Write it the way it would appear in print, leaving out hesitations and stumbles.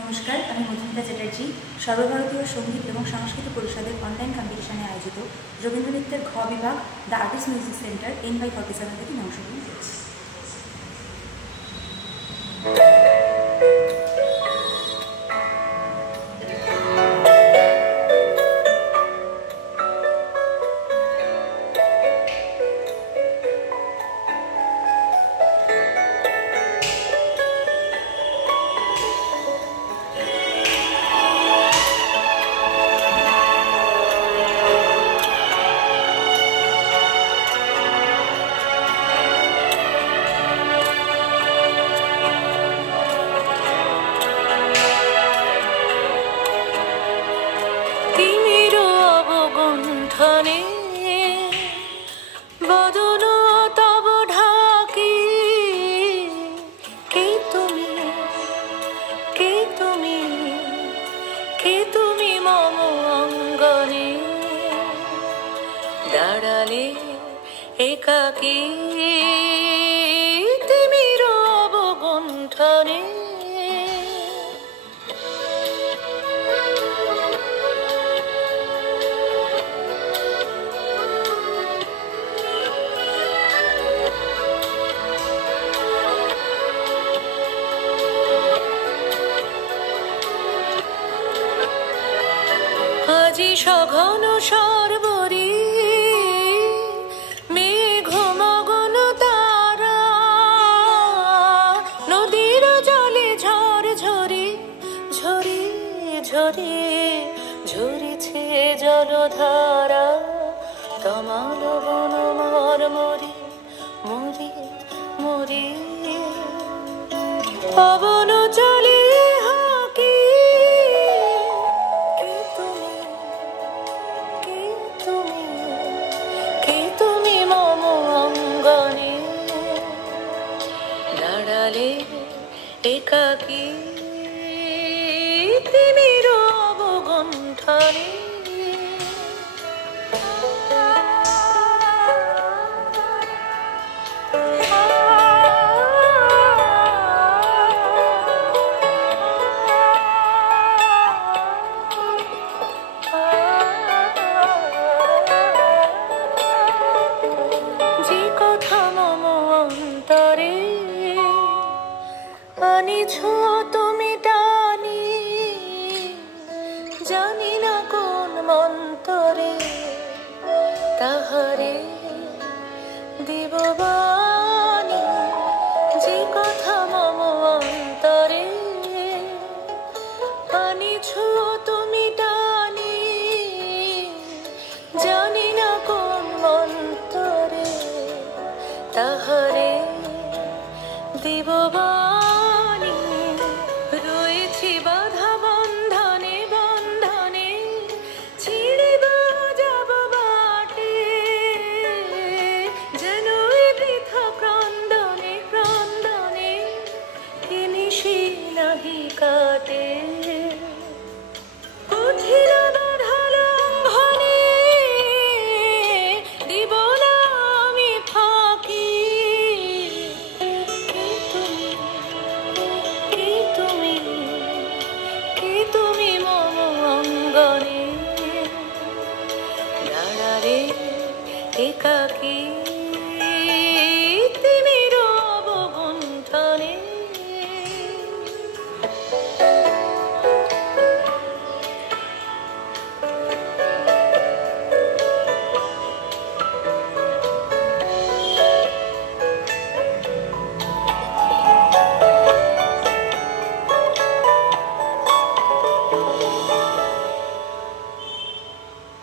নমস্কার, আমি মধুমিতা চ্যাটার্জি। সর্বভারতীয় সঙ্গীত এবং সংস্কৃতি পরিষদের অনলাইন কম্পিটিশনে আয়োজিত রবীন্দ্র নৃত্যের ঘ বিভাগ the artist music centre N/47 থেকে অংশগ্রহণ করছি। বদন তব ঢাকি কে তুমি মম অঙ্গনে দাঁড়ালে একাকী তিমির অবগুণ্ঠনে আজি সঘন সর্বরি মেঘ মগন তারা নদীর জলে ঝড় ঝরে ঝরে ঝরে ঝরেছে জলধারা তমাল বন মরমরি মরি মরি পবন চলে একাকী তিমির অবগুণ্ঠনে যে কথা মম অন্তরে আনিছ তুমি টানি জানি না কোন মন্তরে তাহারে দিব বাণী যে কথা মম অন্তরে আনিছ তুমি টানি জানি না কোন মন্তরে তাহারে দিব বাণী রয়েছি বাধা বন্ধনে বন্ধনে ছিঁড়ে যাব বাটে যেন পৃথক ক্রন্দনে ক্রন্দনে নিশি নাহি কাটে কঠিন